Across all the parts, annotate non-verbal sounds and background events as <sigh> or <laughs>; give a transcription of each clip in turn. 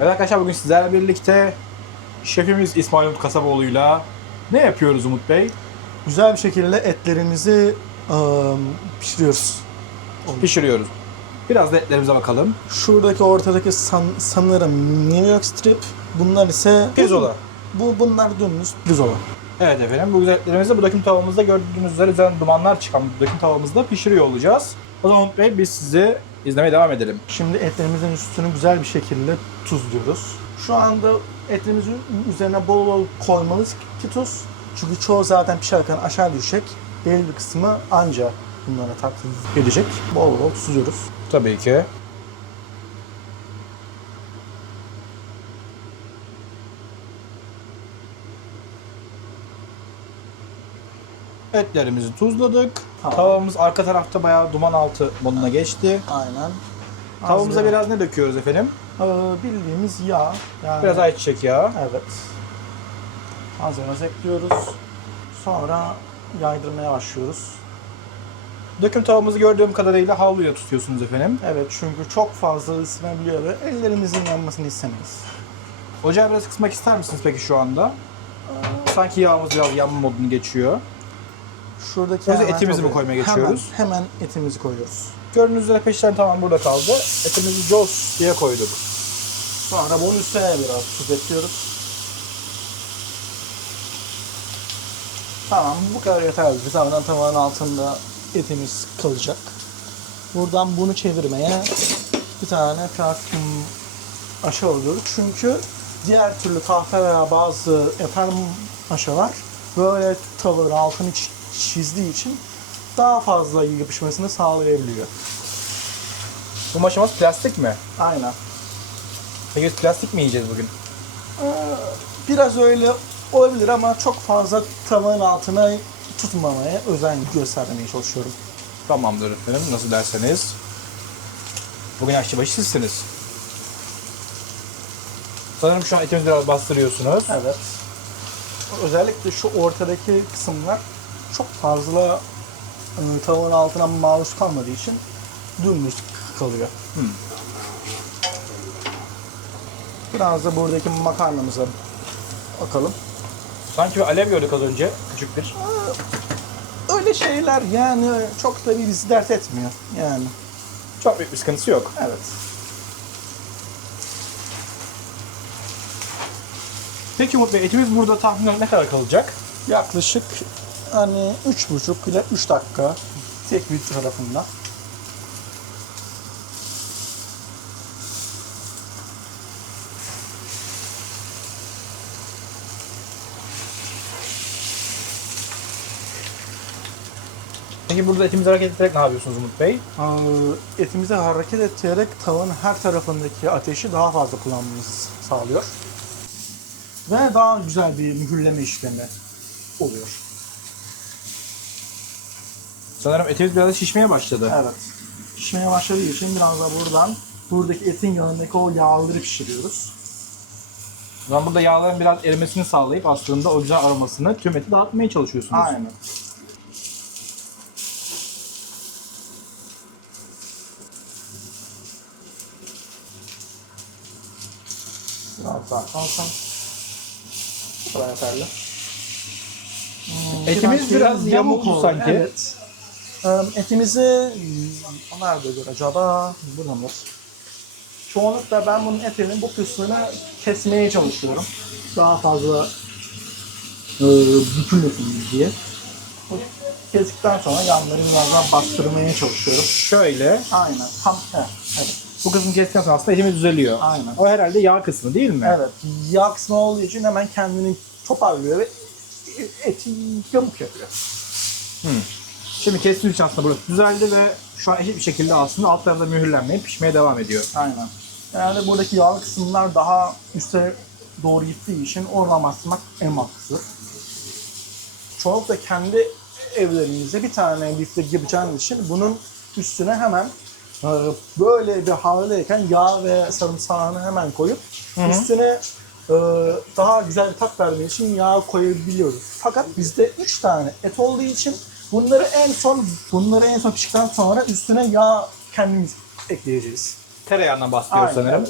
Evet arkadaşlar bugün sizlerle birlikte şefimiz İsmail Umut Kasaboğlu'yla ne yapıyoruz Umut Bey? Güzel bir şekilde etlerimizi ım, pişiriyoruz. Pişiriyoruz. Biraz da etlerimize bakalım. Şuradaki ortadaki san- sanırım New York Strip. Bunlar ise Pirzola. Bu bunlar dümdüz pirzola. Evet efendim bu güzel etlerimizi bu döküm tavamızda gördüğünüz üzere üzerinden dumanlar çıkan bu döküm tavamızda pişiriyor olacağız. O zaman Umut Bey biz sizi izlemeye devam edelim. Şimdi etlerimizin üstünü güzel bir şekilde tuzluyoruz. Şu anda etlerimizin üzerine bol bol koymalıyız ki tuz. Çünkü çoğu zaten pişerken aşağı düşecek. Belli bir kısmı anca bunlara taklit edecek. Bol bol tuzluyoruz. Tabii ki. Etlerimizi tuzladık. Tamam. Tavamız arka tarafta bayağı duman altı moduna geçti. Aynen. Tavamıza Az biraz ne döküyoruz efendim? Ee, bildiğimiz yağ. Yani Biraz ayçiçek yağı. Evet. Malzememizi ekliyoruz. Sonra yaydırmaya başlıyoruz. Döküm tavamızı gördüğüm kadarıyla havluyla tutuyorsunuz efendim. Evet çünkü çok fazla ısınabiliyor ve ellerimizin yanmasını istemeyiz. Ocağı biraz kısmak ister misiniz peki şu anda? Sanki yağımız biraz yanma modunu geçiyor. Şuradaki hemen etimizi mi koymaya hemen- geçiyoruz? Hemen, etimizi koyuyoruz. Gördüğünüz üzere peşten tamam burada kaldı. Etimizi jos diye koyduk. Sonra bunun üstüne biraz tuz ekliyoruz. Tamam bu kadar yeterli. Zaten tavanın altında etimiz kalacak. Buradan bunu çevirmeye bir tane platin aşağı alıyoruz. Çünkü diğer türlü tahta veya bazı efendim aşalar böyle tavanın altını çizdiği için daha fazla yapışmasını sağlayabiliyor. Bu maşamız plastik mi? Aynen. Peki plastik mi yiyeceğiz bugün? Biraz öyle olabilir ama çok fazla tavanın altına tutmamaya özen göstermeye çalışıyorum. Tamamdır efendim nasıl derseniz. Bugün aşçıbaşı sizsiniz. Sanırım şu an etimizi biraz bastırıyorsunuz. Evet. Özellikle şu ortadaki kısımlar çok fazla e, tavanın altına maruz kalmadığı için dümdüz kalıyor. Hmm. Biraz da buradaki makarnamıza bakalım. Sanki bir alev gördük az önce. Küçük bir. Öyle şeyler yani çok da bizi dert etmiyor. Yani Çok büyük bir sıkıntısı yok. evet. Peki Umut Bey etimiz burada tahminen ne kadar kalacak? Yaklaşık hani üç buçuk ile 3 dakika tek bir tarafında. Peki burada etimizi hareket ettirerek ne yapıyorsunuz Umut Bey? Ee, Etimizi hareket ettirerek tavanın her tarafındaki ateşi daha fazla kullanmamızı sağlıyor. Ve daha güzel bir mühürleme işlemi oluyor. Sanırım etimiz biraz şişmeye başladı. Evet. Pişmeye başladığı için biraz da buradan buradaki etin yanındaki o yağları pişiriyoruz. O zaman burada yağların biraz erimesini sağlayıp aslında o güzel aromasını tüm eti dağıtmaya çalışıyorsunuz. Aynen. Biraz daha kalsın. Bu kadar yeterli. Hmm, Etimiz biraz yamuklu oldu. sanki. Evet. Etimizi hmm, nerede gör acaba? Burada mı? Çoğunlukla ben bunun etinin bu kısmını kesmeye çalışıyorum. Daha fazla e, bükülmesin diye. Kestikten sonra yanları biraz daha bastırmaya çalışıyorum. Şöyle. Aynen. Tam evet. evet. Bu kısmı kestikten sonra aslında etimiz düzeliyor. Aynen. O herhalde yağ kısmı değil mi? Evet. Yağ kısmı olduğu için hemen kendini toparlıyor ve eti yamuk yapıyor. Şimdi kestiğimiz için aslında burası düzeldi ve şu an eşit bir şekilde aslında alt tarafta mühürlenmeye, pişmeye devam ediyor. Aynen. Yani buradaki yağlı kısımlar daha üste doğru gittiği için oradan bastırmak en mantıklısı. Çoğunlukla kendi evlerimizde bir tane biftek yapacağınız için bunun üstüne hemen e, böyle bir haldeyken yağ ve sarımsağını hemen koyup üstüne e, daha güzel bir tat vermek için yağ koyabiliyoruz. Fakat bizde 3 tane et olduğu için bunları en son bunları en son piştikten sonra üstüne yağ kendimiz ekleyeceğiz. Tereyağından bahsediyoruz Aynen. sanırım.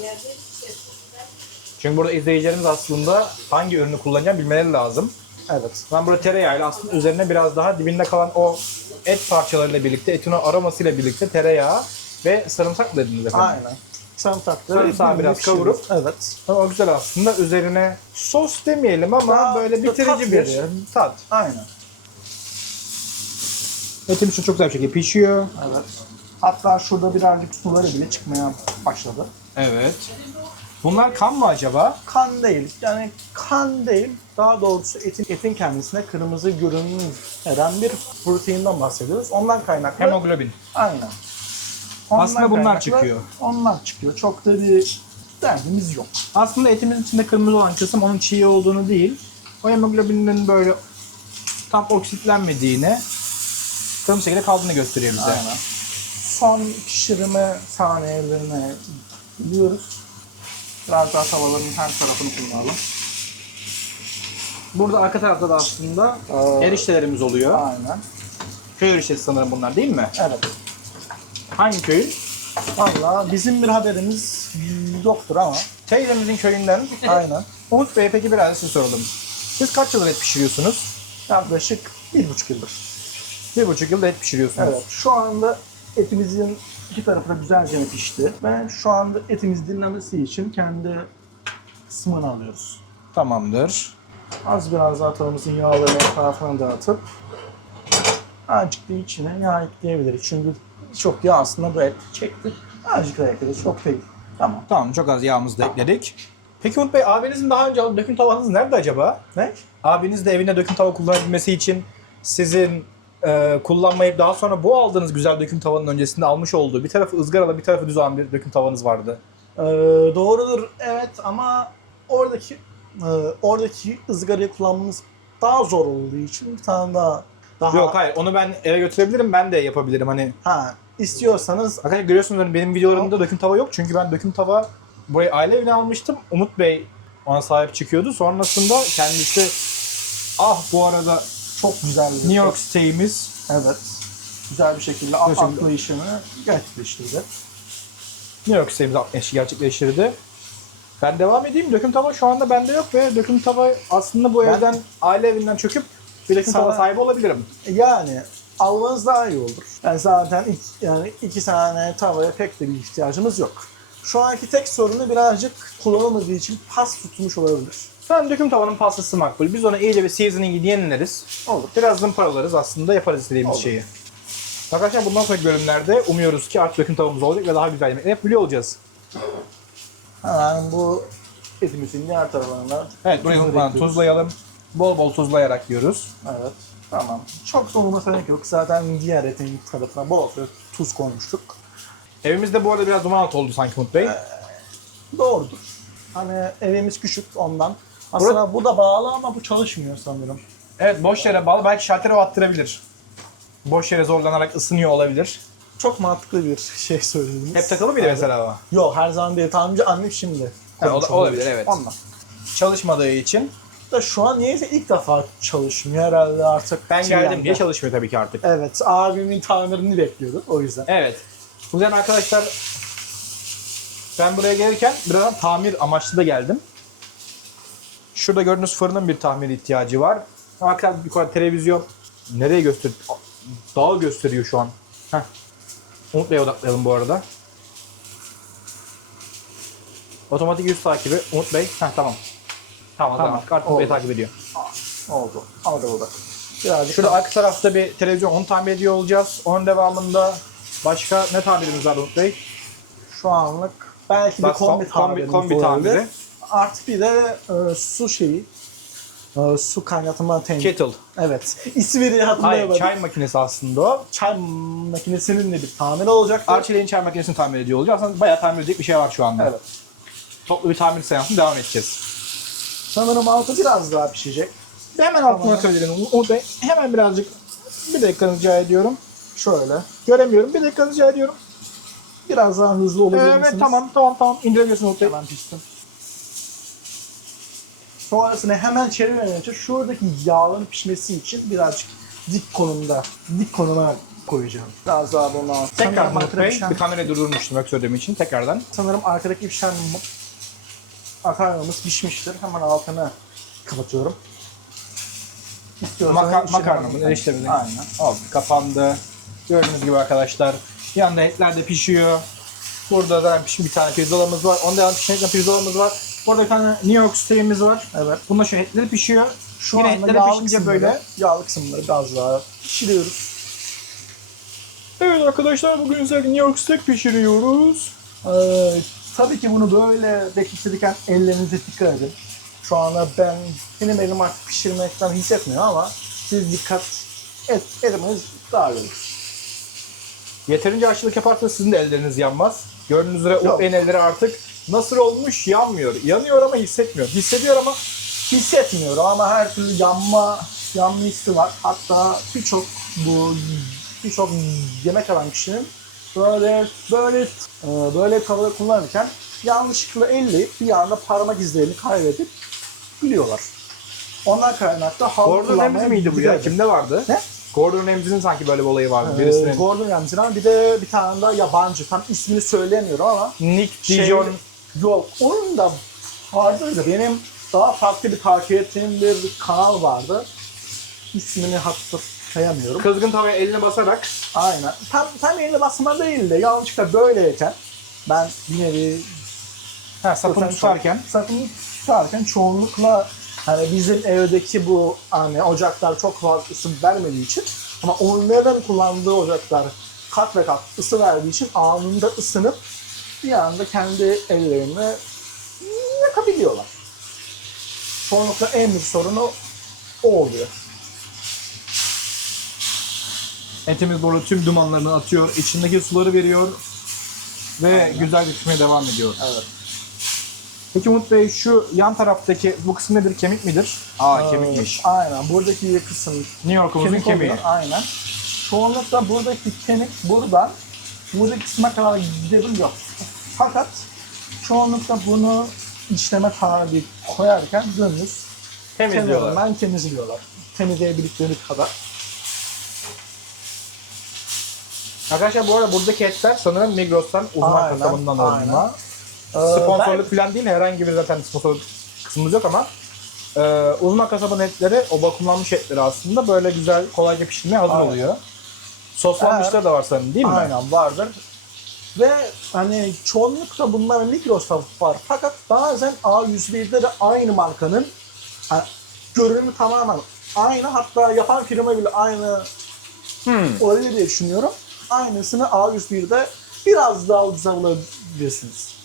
Çünkü burada izleyicilerimiz aslında hangi ürünü kullanacağını bilmeleri lazım. Evet. Ben burada tereyağıyla aslında üzerine biraz daha dibinde kalan o et parçalarıyla birlikte, etin o aromasıyla birlikte tereyağı ve sarımsak mı dediniz efendim? Aynen. Sarımsakları Sarımsağı bir biraz pişiriyoruz. kavurup- Evet. O güzel aslında. Üzerine sos demeyelim ama Daha böyle tat bitirici bir veriyor. tat. Aynen. Etimiz çok güzel bir şekilde pişiyor. Evet. Hatta şurada birazcık suları bile çıkmaya başladı. Evet. Bunlar kan mı acaba? Kan değil. Yani kan değil. Daha doğrusu etin etin kendisine kırmızı görünüm veren bir proteinden bahsediyoruz. Ondan kaynaklı. Hemoglobin. Aynen. Aslında bunlar kaynaklı çıkıyor. Onlar çıkıyor. Çok da bir derdimiz yok. Aslında etimizin içinde kırmızı olan kısım onun çiğ olduğunu değil, o hemoglobinin böyle tam oksitlenmediğini, kırmızı şekilde kaldığını gösteriyor bize. Aynen. Son pişirme saniyelerine gidiyoruz. Biraz daha tavaların her tarafını kullanalım. Burada arka tarafta da aslında Aa. eriştelerimiz oluyor. Aynen. Köy eriştesi sanırım bunlar değil mi? Evet. Hangi köyün? Valla bizim bir haberimiz yoktur ama. Teyzemizin köyünden. Aynen. Umut Bey peki biraz size soralım. Siz kaç yıldır et pişiriyorsunuz? Yaklaşık bir buçuk yıldır. Bir buçuk yılda et pişiriyorsunuz. Evet. Şu anda etimizin iki tarafı da güzelce pişti. Ve şu anda etimiz dinlenmesi için kendi kısmını alıyoruz. Tamamdır. Az biraz daha tavamızın yağlarını etrafına dağıtıp azıcık da içine yağ ekleyebiliriz. Çünkü çok yağ aslında bu et çekti. Azıcık da ekleriz. Çok değil. Tamam. Tamam çok az yağımızı da ekledik. Peki Umut Bey abinizin daha önce alıp döküm tavanız nerede acaba? Ne? Abiniz de evinde döküm tava kullanabilmesi için sizin e, kullanmayıp daha sonra bu aldığınız güzel döküm tavanın öncesinde almış olduğu bir tarafı ızgaralı bir tarafı düz olan bir döküm tavanız vardı. Ee, doğrudur evet ama oradaki e, oradaki ızgarayı kullanmamız daha zor olduğu için bir tane daha daha Yok hayır onu ben eve götürebilirim ben de yapabilirim hani. ha istiyorsanız Arkadaşlar görüyorsunuz hani benim videolarımda döküm tava yok çünkü ben döküm tava burayı aile evine almıştım. Umut Bey ona sahip çıkıyordu. Sonrasında kendisi ah bu arada çok güzel bir New York stay'imiz evet güzel bir şekilde şekilde. atlayışını gerçekleştirdi. New York stay'imiz eşi gerçekleştirdi. Ben devam edeyim. Döküm tava şu anda bende yok ve döküm tava aslında bu Ben- evden aile evinden çöküp bir döküm Sana- tava sahibi olabilirim. Yani almanız daha iyi olur. Yani zaten iki, yani iki tane tavaya pek de bir ihtiyacımız yok. Şu anki tek sorunu birazcık kullanılmadığı için pas tutmuş olabilir. Ben döküm tavanın pastası makbul. Biz ona iyice bir seasoning'i yenileriz. Olur. Biraz zımparalarız aslında yaparız istediğimiz Olur. şeyi. Arkadaşlar bundan sonraki bölümlerde umuyoruz ki artık döküm tavamız olacak ve daha güzel yemekler yapabiliyor olacağız. Hemen bu etimizin diğer taraflarına Evet burayı unutmadan tuzlayalım. Bol bol tuzlayarak yiyoruz. Evet. Tamam. Çok da olmasına gerek yok. Zaten diğer etin tarafına bol bol tuz koymuştuk. Evimizde bu arada biraz duman altı oldu sanki Umut Bey. Doğrudur. Hani evimiz küçük ondan. Aslında bu da bağlı ama bu çalışmıyor sanırım. Evet boş yere bağlı belki şaltere attırabilir. Boş yere zorlanarak ısınıyor olabilir. Çok mantıklı bir şey söylediniz. Hep takılı mıydı mesela o? Yok her zaman değil. Tamamcı annem şimdi. Ha, o da- olabilir, evet. Ondan. Çalışmadığı için Da şu an niyeyse ilk defa çalışmıyor herhalde artık. ben geldim diye çalışmıyor tabii ki artık. Evet abimin tamirini bekliyorduk o yüzden. Evet. Bu yüzden arkadaşlar ben buraya gelirken birazdan tamir amaçlı da geldim. Şurada gördüğünüz fırının bir tamir ihtiyacı var. Arkadaşlar yukarı televizyon nereye gösteriyor? Dağı gösteriyor şu an. Heh. Umut Bey'e odaklayalım bu arada. Otomatik yüz takibi. Umut Bey. Heh, tamam. Tamam, tamam. Artık Umut Bey takip ediyor. Oldu. Al da oldu. Birazcık Şurada arka tarafta bir televizyon onu tamir ediyor olacağız. Onun devamında başka ne tamirimiz var Umut Bey? şu anlık belki bir Bak, kombi kombi- tamirimiz kombi tamiri. Artı bir de e, su şeyi. E, su kaynatma tencere. Kettle. Evet. İsmini Hayır, hatırlayamadım. Çay... çay makinesi aslında o. makinesinin de bir tamiri olacak. Arçelik'in çay makinesini tamir ediyor olacağız. Aslında bayağı tamir edecek bir şey var şu anda. Evet. Toplu bir tamir seansına devam edeceğiz. Sanırım altı biraz daha pişecek. Hemen altına bakabilirim. Umut Bey hemen birazcık bir dakika rica ediyorum. Şöyle. Göremiyorum. Bir dakika rica ediyorum. Biraz daha hızlı olabilir Evet misiniz? tamam tamam tamam. İndirebiliyorsun Umut Bey. Hemen pişsin. Sonrasında hemen çevirmeden önce şuradaki yağların pişmesi için birazcık dik konumda, dik konuma koyacağım. Biraz daha bundan Tekrar arkada Bey. pişen, Bir kamerayı durdurmuştum söylediğim için. Tekrardan. sanırım arkadaki pişen makarnamız pişmiştir. Hemen altını kapatıyorum. İstiyorsanız Maka- yapalım. eriştemizin Aynen. oldu, kapandı. Gördüğünüz gibi arkadaşlar. Yanında etler de pişiyor. Burada zaten pişmiş bir tane pirzolamız var. Onda yan pişen pirzolamız var. Burada bir tane New York steak'imiz var. Evet. Bunda şu etleri pişiyor. Şu Yine anda etleri yağlı pişince kısımları, böyle. yağlı kısımları biraz daha pişiriyoruz. Evet arkadaşlar bugün size New York steak pişiriyoruz. Ee, tabii ki bunu böyle bekletirken ellerinize dikkat edin. Şu anda ben benim elim artık pişirmekten hissetmiyor ama siz dikkat et, iyi olur. Yeterince aşçılık yaparsanız sizin de elleriniz yanmaz. Gördüğünüz üzere Yok. o en elleri artık nasıl olmuş yanmıyor. Yanıyor ama hissetmiyor. Hissediyor ama Hissetmiyorum ama her türlü yanma yanma hissi var. Hatta birçok bu birçok yemek alan kişinin böyle böyle e, böyle tavada kullanırken yanlışlıkla elleyip bir anda parmak izlerini kaybedip biliyorlar. Ondan kaynaklı havlu Gordon Ramsay miydi bu ya? Kimde vardı? Ne? Gordon Ramsay'nin sanki böyle bir olayı vardı. Ee, Birisinin Gordon Ramsay'den bir de bir tane daha yabancı. Tam ismini söyleyemiyorum ama Nick şey- Dijon yok. Onun da vardı da benim daha farklı bir takip ettiğim bir kanal vardı. İsmini hatırlayamıyorum. kızgın tavaya eline basarak Aynen. Tam tam yerine basma değil de yanlışlıkla böyleyken ben bir nevi ha, sapını tutarken sapını tutarken çoğunlukla hani bizim evdeki bu hani ocaklar çok fazla ısı vermediği için ama onların kullandığı ocaklar kat ve kat ısı verdiği için anında ısınıp bir anda kendi ellerine yakabiliyorlar. Çoğunlukla en büyük sorunu o oluyor. etimiz burada tüm dumanlarını atıyor. içindeki suları veriyor. Ve güzel bir pişmeye devam ediyor. Evet. Peki Umut Bey şu yan taraftaki bu kısım nedir? Kemik midir? Aa Ee, kemikmiş. Aynen. Buradaki kısım New York'umuzun kemik kemiği. oluyor. Aynen. Çoğunlukla buradaki kemik buradan buradaki kısma kadar gidebiliyor. Fakat çoğunlukla bunu işleme tarihi koyarken dönüş Temizliyorlar. kenarından temizliyorlar. Temizleyebildikleri kadar. Arkadaşlar bu arada buradaki etler sanırım Migros'tan uzman aynen. alınma. Ee, Sponsorluk falan değil herhangi bir zaten sponsorluk kısmımız yok ama e, uzman kasabın etleri o vakumlanmış etleri aslında böyle güzel kolayca pişirmeye hazır Aynen. oluyor. Soslanmışları da var sanırım değil mi? Aynen vardır. Ve hani çoğunlukla bunlar Migros'ta var. Fakat bazen A101'de de aynı markanın hani, görünümü tamamen aynı. Hatta yapan firma bile aynı Hmm. olabilir diye düşünüyorum. Aynısını A101'de biraz daha ucuza bulabilirsiniz.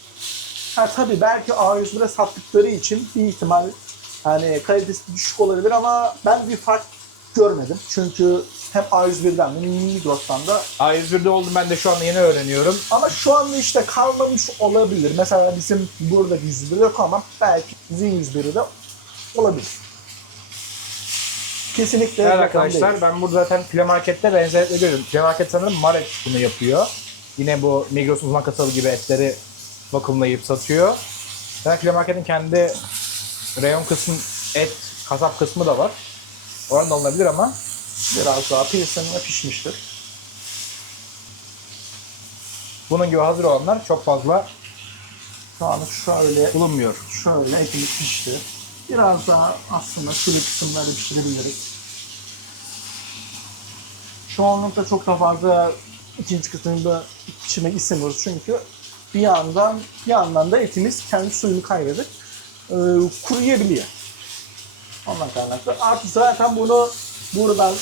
Ha tabii belki A101'e sattıkları için bir ihtimal hani kalitesi düşük olabilir ama ben bir fark görmedim. Çünkü hem A101'den hem Migros'tan da A101'de oldum ben de şu anda yeni öğreniyorum. ama şu anda işte kalmamış olabilir. Mesela bizim buradaki 101'de yok ama belki bizim 101'de olabilir. Kesinlikle Evet arkadaşlar değil. ben burada zaten File Market'te benzerlikle görüyorum. File Market sanırım Marek bunu yapıyor. Yine bu Migros uzman kasabı gibi etleri vakumlayıp satıyor. Zaten File Market'in kendi reyon kısmı et, kasap kısmı da var. Oradan da alınabilir ama Biraz daha piyasasına pişmiştir. bunun gibi hazır olanlar çok fazla Şu an şöyle bulunmuyor. şöyle etimiz pişti. Biraz daha aslında sulu kısımları pişirebiliriz. Çoğunlukla çok da fazla ikinci kısmında pişirmek istemiyoruz çünkü bir yandan bir yandan da etimiz kendi suyunu kaybedip e, kuruyabiliyor. Ondan kaynaklı. Artık zaten bunu buradan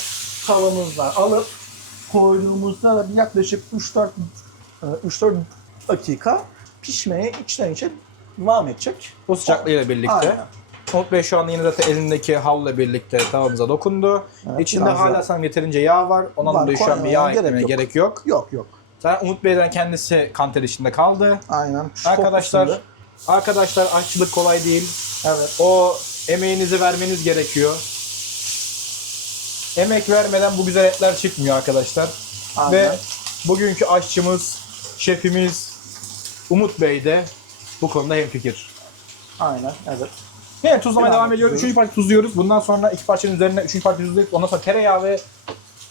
tavamızdan alıp koyduğumuzda da yaklaşık 3-4 e, 3-4 dakika pişmeye içten içe devam edecek. Bu sıcaklığıyla birlikte. Aynen. Umut Bey şu anda yine zaten elindeki havluyla birlikte tavamıza dokundu. Evet, İçinde hala da- sanırım yeterince yağ var. Ondan dolayı şu an bir yağ gerek yok. gerek yok. Yok yok. Zaten Umut Bey'den kendisi kanter içinde kaldı. Aynen. Çok Arkadaşlar, arkadaşlar aşçılık kolay değil. Evet. O emeğinizi vermeniz gerekiyor. Emek vermeden bu güzel etler çıkmıyor arkadaşlar. Aynen. Ve bugünkü aşçımız, şefimiz Umut Bey de bu konuda hemfikir. Aynen. Evet. Yine tuzlamaya Devam devam ediyoruz. Üçüncü parça tuzluyoruz. Bundan sonra iki parçanın üzerine üçüncü parça tuzlayıp ondan sonra tereyağı ve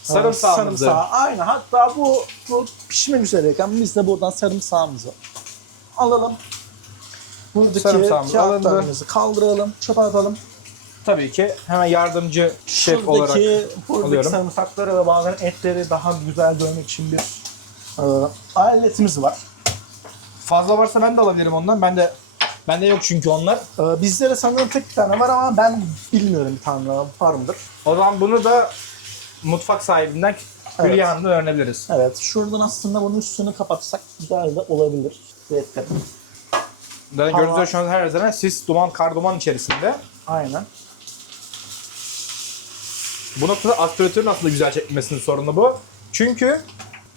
sarımsağımızı. Sarımsağı. Aynen. Hatta bu, bu pişmek üzereyken biz de buradan sarımsağımızı alalım. Buradaki Sarımsağımız kağıtlarımızı kaldıralım, çöpe atalım. Tabii ki hemen yardımcı şef olarak Şuradaki, buradaki alıyorum. sarımsakları ve bazen etleri daha güzel görmek için bir e, aletimiz var. fazla varsa ben de alabilirim ondan. Ben de bende yok çünkü onlar. E, bizde de sanırım tek bir tane var ama ben bilmiyorum bir tane daha var mıdır? O zaman bunu da mutfak sahibinden Evet. Hülya Hanım'dan öğrenebiliriz. Evet, şuradan aslında bunun üstünü kapatsak güzel de olabilir. Evet, Hava- gördüğünüz şu an her zaman sis, duman, kar duman içerisinde. Aynen. Bu noktada aspiratörün aslında güzel çekmesinin sorunu bu. Çünkü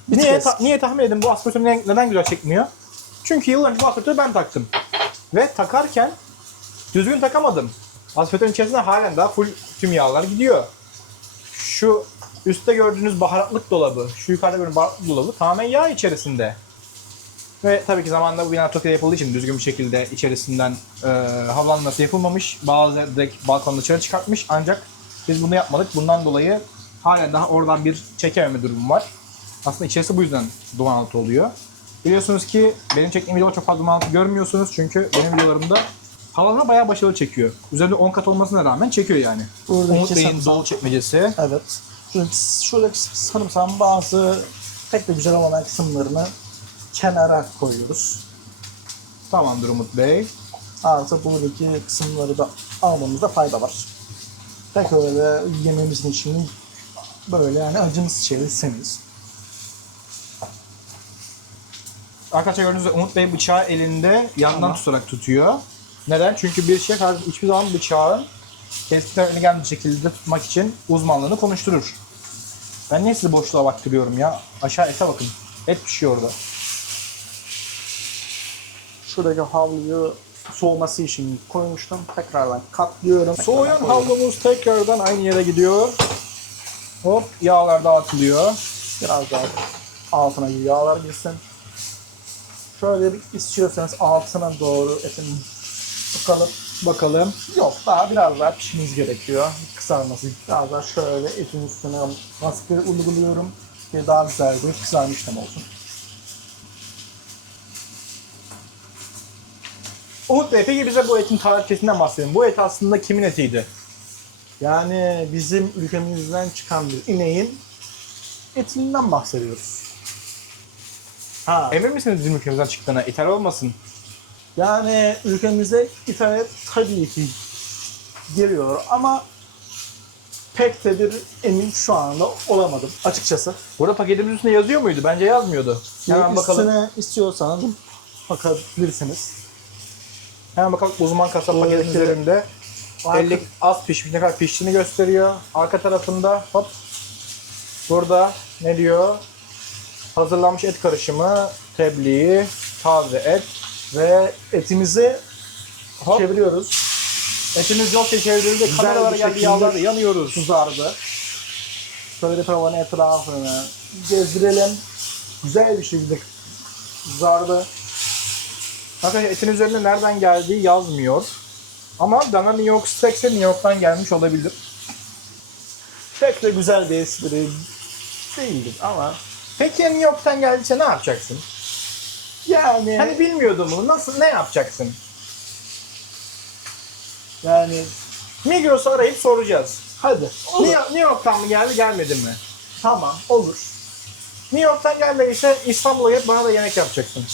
Bir niye, ta- niye tahmin edin bu aspiratör neden, neden güzel çekmiyor? Çünkü yıl önce bu aspiratörü ben taktım. Ve takarken düzgün takamadım. Aspiratörün içerisinde halen daha full tüm yağlar gidiyor. Şu üstte gördüğünüz baharatlık dolabı, şu yukarıda gördüğünüz baharatlık dolabı tamamen yağ içerisinde. Ve tabii ki zamanında bu bina Tokyo'da yapıldığı için düzgün bir şekilde içerisinden e, havalanması yapılmamış. Bazı direkt balkonda dışarı çıkartmış. Ancak biz bunu yapmadık. Bundan dolayı hala daha oradan bir çekememe durumu var. Aslında içerisi bu yüzden duman altı oluyor. Biliyorsunuz ki benim çektiğim videoda çok fazla duman altı görmüyorsunuz. Çünkü benim videolarımda havalanma bayağı başarılı çekiyor. Üzerinde 10 kat olmasına rağmen çekiyor yani. Umut Bey'in dolu çekmecesi. Evet. Şuradaki sarımsağın bazı pek de güzel olmayan kısımlarını kenara koyuyoruz. Tamamdır Umut Bey. Artı buradaki kısımları da almamızda fayda var. Pek öyle yememizin için böyle yani acımız çevirseniz. Arkadaşlar gördüğünüz gibi Umut Bey bıçağı elinde yandan Tamam. tutarak tutuyor. Neden? Çünkü bir şef her- hiçbir zaman bıçağın kestikten geldiği şekilde tutmak için uzmanlığını konuşturur. Ben niye sizi boşluğa baktırıyorum ya? Aşağı ete bakın. Et pişiyor orada. Şuradaki havluyu soğuması için koymuştum. Tekrardan katlıyorum. Soğuyan havlumuz tekrardan aynı yere gidiyor. Hop yağlar dağıtılıyor. Biraz daha altına yağlar girsin. Şöyle bir istiyorsanız altına doğru etin bakalım. Bakalım. Yok daha biraz daha pişmemiz gerekiyor. Kızarması. Biraz daha şöyle etin üstüne baskı uyguluyorum. Ki daha güzel bir kızarmış olsun. Umut Bey peki bize bu etin tarifesinden bahsedin. Bu et aslında kimin etiydi? Yani bizim ülkemizden çıkan bir ineğin etinden bahsediyoruz. Ha. Emin misiniz bizim ülkemizden çıktığına? İthal olmasın. Yani ülkemize ithalat tabii ki geliyor ama pek de bir emin şu anda olamadım açıkçası. Burada paketimizin üstünde yazıyor muydu? Bence yazmıyordu. Hemen bakalım. Üstüne istiyorsanız bakabilirsiniz. Hemen bakalım uzman kasap Buradaki- paketin üzerinde. Belli az pişmiş, ne kadar piştiğini gösteriyor. Arka tarafında hop. Burada ne diyor? Hazırlanmış et karışımı, tebliği, taze et. Ve etimizi Hop. çeviriyoruz. Etimiz yok çevirildi. Güzel Kameralara geldi yağlarda yanıyoruz. Kızardı. Şöyle tavanın etrafını gezdirelim. Güzel bir şekilde kızardı. Arkadaşlar etin üzerinde nereden geldiği yazmıyor. Ama dana New York Steak'se New York'tan gelmiş olabilir. Pek de güzel bir espri değildir ama Peki ya New York'tan geldiyse ne yapacaksın? yani Hani bilmiyordum bunu. Nasıl, ne yapacaksın? yani Migros'u arayıp soracağız. hadi olur. New, New York'tan mı geldi, gelmedi mi? Tamam olur. New York'tan gelmediyse İstanbul'a gelip bana da yemek yapacaksın.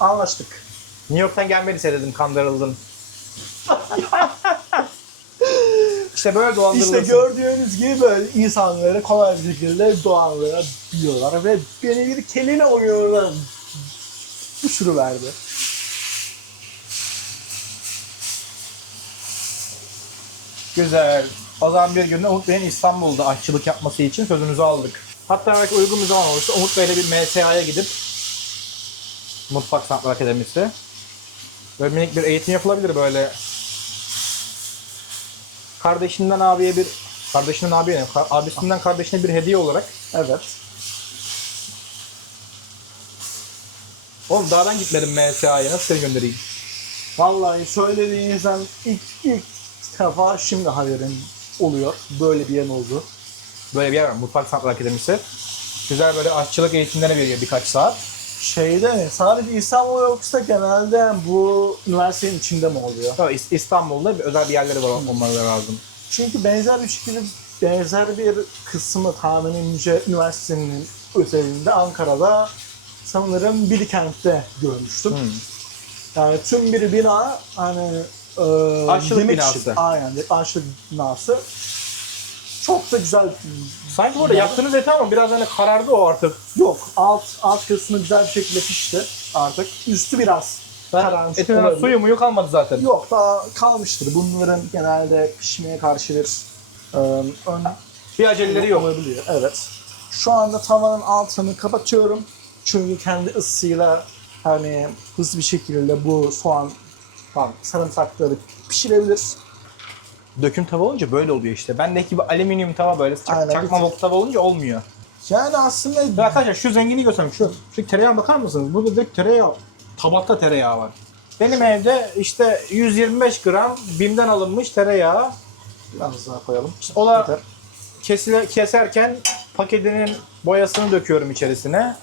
Anlaştık. New York'tan gelmediyse dedim kandırıldın. <laughs> işte böyle dolandırılırsın. İşte gördüğünüz gibi böyle insanları kolay bir şekilde doğanlara biliyorlar ve beni bir kelime oynuyorlar. Düşürüverdi. Güzel. O zaman bir günde Umut Bey'in İstanbul'da aşçılık yapması için sözünüzü aldık. Hatta belki uygun bir zaman olursa Umut Bey'le bir MSA'ya gidip Mutfak Sanatları Akademisi böyle minik bir eğitim yapılabilir böyle kardeşinden abiye bir kardeşinden abiye ne? Ka- abisinden kardeşine bir hediye olarak Evet. Oğlum dağdan gitmedim MSA'ya nasıl seni göndereyim? Vallahi söylediğinizden ilk ilk defa şimdi haberim oluyor. Böyle bir yer oldu. Böyle bir yer var Mutfak Sanatları Akademisi. Güzel böyle aşçılık eğitimleri veriyor birkaç saat. Şeyde sadece İstanbul yoksa genelde bu üniversitenin içinde mi oluyor? Tabii İs- İstanbul'da bir özel bir yerleri var olmaları lazım. Çünkü benzer bir şekilde benzer bir kısmı tahminimce üniversitenin özelinde Ankara'da sanırım Bilkent'te görmüştüm. Hmm. Yani tüm bir bina hani e, Aşçılık binası. Aynen aşçılık binası. Çok da güzel. Sanki burada yaptığınız eti ama biraz hani karardı o artık. Yok alt alt kısmı güzel bir şekilde pişti artık. Üstü biraz kararmış Etin olabilir. suyu muyu kalmadı zaten. Yok daha kalmıştır. Bunların genelde pişmeye karşı bir e, ön Bir aceleleri yok. olabiliyor. Evet. Şu anda tavanın altını kapatıyorum. Çünkü kendi ısısıyla hani hızlı bir şekilde bu soğan falan sarımsakları pişirebilir. Döküm tava olunca böyle oluyor işte. Bendeki gibi alüminyum tava böyle çak, Aynen, çakma bok tava olunca olmuyor. Yani aslında Ya arkadaşlar şu zengini göstereyim. Şu, şu tereyağı bakar mısınız? Burada direkt tereyağı, tabakta tereyağı var. Benim evde işte 125 gram BİM'den alınmış tereyağı. biraz daha koyalım. O da kesile, keserken paketinin boyasını döküyorum içerisine.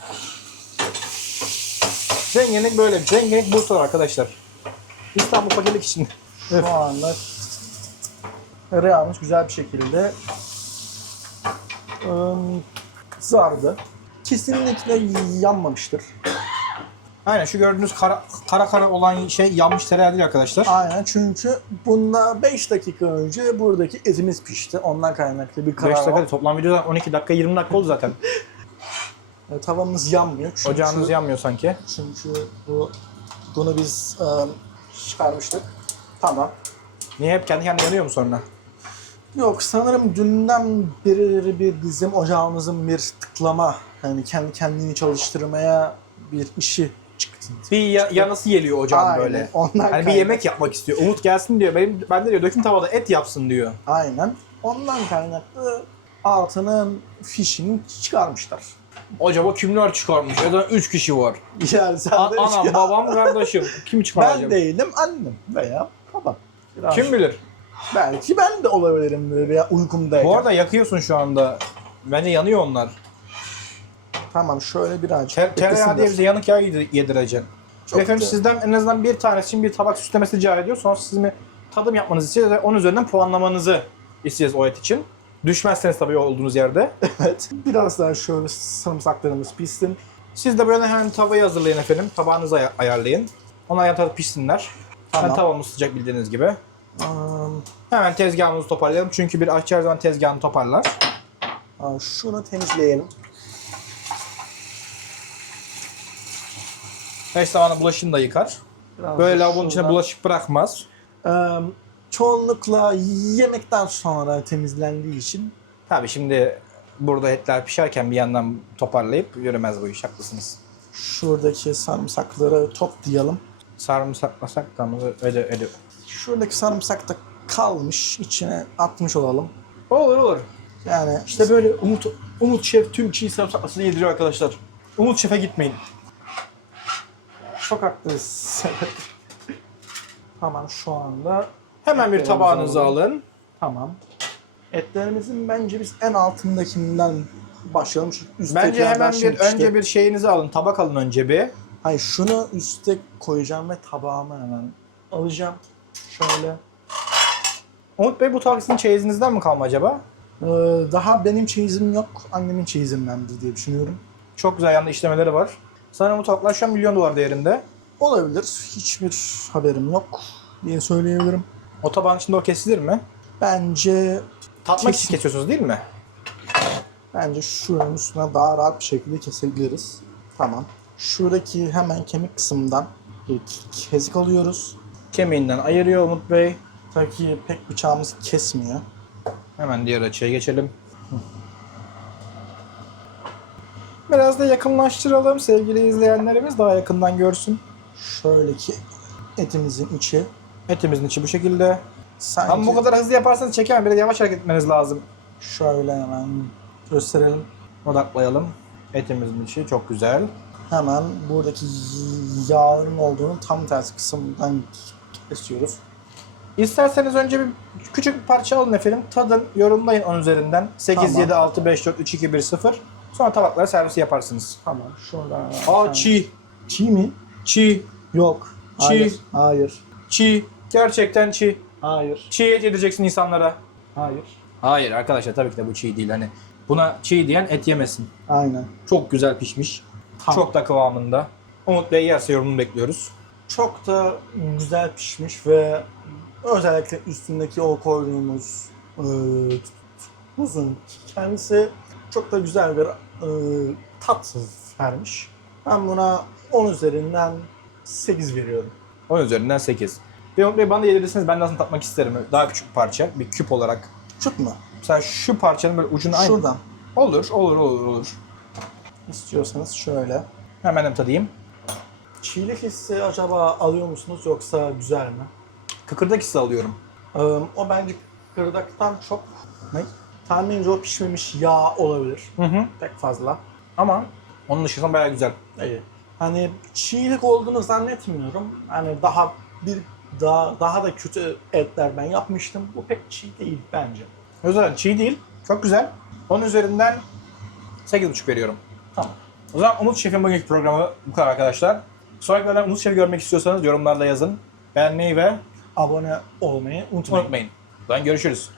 Zenginlik böyle bir şey. Zenginlik Bursa arkadaşlar. İstanbul fakirlik için. Şu anda tereyağımız güzel bir şekilde ım, kızardı. Kesinlikle yanmamıştır. Aynen şu gördüğünüz kara kara, kara olan şey yanmış tereyağı değil arkadaşlar. Aynen çünkü bununla 5 dakika önce buradaki etimiz pişti. Ondan kaynaklı bir 5 karar dakika var. değil, toplam videoda 12 dakika 20 dakika oldu zaten. <laughs> Tavamız yanmıyor. Çünkü, Ocağınız yanmıyor sanki. Çünkü bu bunu biz ım, çıkarmıştık. Tamam. Niye hep kendi kendine yanıyor mu sonra? Yok sanırım dünden beri bir bizim ocağımızın bir tıklama yani kendi kendini çalıştırmaya bir işi çıktı. Bir ya- yanısı geliyor ocağın Aynen, böyle. Ondan Hani bir yemek yapmak istiyor. Umut gelsin diyor. Benim ben de diyor döküm tavada et yapsın diyor. Aynen. Ondan kaynaklı altının fişini çıkarmışlar. Acaba kimler çıkarmış? Ya da 3 kişi var. Yani sen A- de anam, babam, kardeşim. Kim çıkar Ben acaba? değilim annem veya babam. Biraz- Kim bilir? Belki ben de olabilirim böyle veya uykumdayken. Bu arada yakıyorsun şu anda. Bence yanıyor onlar. Tamam şöyle birazcık Ter- tereyağı beklesinler. diye bize yanık yağ yedir- yedireceksin. Çok Efendim da- sizden en azından bir tanesi için bir tabak süslemesi rica ediyor. Sonra sizin bir tadım yapmanızı istiyoruz ve onun üzerinden puanlamanızı isteyeceğiz o et için. Düşmezseniz tabii olduğunuz yerde. <laughs> Evet. Biraz daha şöyle sarımsaklarımız pişsin. Siz de böyle hemen tavayı hazırlayın efendim. Tabağınızı ay- ayarlayın. Onlar yan tarafı pişsinler. Tamam. Tamam. tavamız sıcak bildiğiniz gibi. Hemen tezgahımızı toparlayalım. Çünkü bir aşçı her zaman tezgahını toparlar. şunu temizleyelim. Her zamanda bulaşığını da yıkar. Biraz Böyle lavabonun içine bulaşık bırakmaz. Çoğunlukla yemekten sonra temizlendiği için Tabii şimdi burada etler pişerken bir yandan toparlayıp yürümez bu iş. Haklısınız. şuradaki sarımsakları toplayalım. Sarımsaklasak da mı? Öyle öyle. Şuradaki sarımsak da kalmış. içine atmış olalım. Olur olur. Yani İşte böyle Umut Umut Şef tüm çiğ sarımsaklasını yediriyor arkadaşlar. Umut Şef'e gitmeyin. çok haklısın. tamam şu anda Hemen bir tabağınızı alalım. alın. tamam. Etlerimizin bence biz en altındakinden başlayalım. Çünkü Bence hemen bir önce bir şeyinizi alın. Tabak alın önce bir. Hayır şunu üste koyacağım ve tabağıma hemen alacağım. Şöyle. Umut Bey bu sizin çeyizinizden mi kalma acaba? Ee, daha benim çeyizim yok. Annemin çeyizindendir diye düşünüyorum. Çok güzel yanında işlemeleri var. Sanırım bu tabaklar şu an milyon dolar değerinde. Olabilir. Hiçbir haberim yok diye söyleyebilirim. O tabağın içinde o kesilir mi? Bence Tatmak için kesiyorsunuz değil mi? bence şuranın üstüne daha rahat bir şekilde kesebiliriz. Tamam. Şuradaki hemen kemik kısmından bir kezik alıyoruz. Kemiğinden ayırıyor Umut Bey. Tabii ki pek bıçağımız kesmiyor. Hemen diğer açıya geçelim. Biraz da yakınlaştıralım sevgili izleyenlerimiz daha yakından görsün. Şöyle ki etimizin içi Etimizin içi bu şekilde. sanki Ama bu kadar hızlı yaparsanız çekemem. Biraz yavaş hareket etmeniz lazım. şöyle hemen gösterelim. Odaklayalım. Etimizin içi çok güzel. Hemen buradaki yağın olduğunu tam tersi kısımdan kesiyoruz. İsterseniz önce bir küçük bir parça alın efendim. Tadın, yorumlayın onun üzerinden. 8, Tamam. 7, 6, 5, 4, 3, 2, 1, 0. Sonra tabaklara servisi yaparsınız. Tamam şuradan. Aa çiğ. Çiğ mi? Çiğ. Yok. Çiğ. Hayır. Hayır. Çiğ. Gerçekten çiğ. Hayır. Çiğ et yedireceksin insanlara. Hayır. Hayır arkadaşlar tabii ki de bu çiğ değil. Hani buna çiğ diyen et yemesin. Aynen. Çok güzel pişmiş. Tamam. Çok da kıvamında. Umut Bey yerse yorumunu bekliyoruz. Çok da güzel pişmiş ve özellikle üstündeki o koyduğumuz e, tuzun kendisi çok da güzel bir e, tat vermiş. Ben buna 10 üzerinden 8 veriyorum. Onun üzerinden 8. Ve Bey bana da yedirirseniz ben de aslında tatmak isterim. Daha küçük bir parça. Bir küp olarak. Çıt mı? Mesela şu parçanın böyle ucunu aynı. Şuradan Olur, olur, olur, olur. istiyorsanız şöyle. Hemen de tadayım. Çiğlik hissi acaba alıyor musunuz yoksa güzel mi? Kıkırdak hissi alıyorum. Ee, o bence kırdaktan çok ne? Tahminimce o pişmemiş yağ olabilir. Hı hı. Pek fazla. Ama onun dışında bayağı güzel. İyi. Hani çiğlik olduğunu zannetmiyorum. Hani daha bir daha daha da kötü etler ben yapmıştım. Bu pek çiğ değil bence. Özel çiğ değil. Çok güzel. Onun üzerinden 8,5 veriyorum. Tamam. O zaman Umut Şef'in bugünkü programı bu kadar arkadaşlar. Sonraki bölümde Umut Şef'i görmek istiyorsanız yorumlarda yazın. Beğenmeyi ve Abone olmayı unutmayın. unutmayın. O görüşürüz.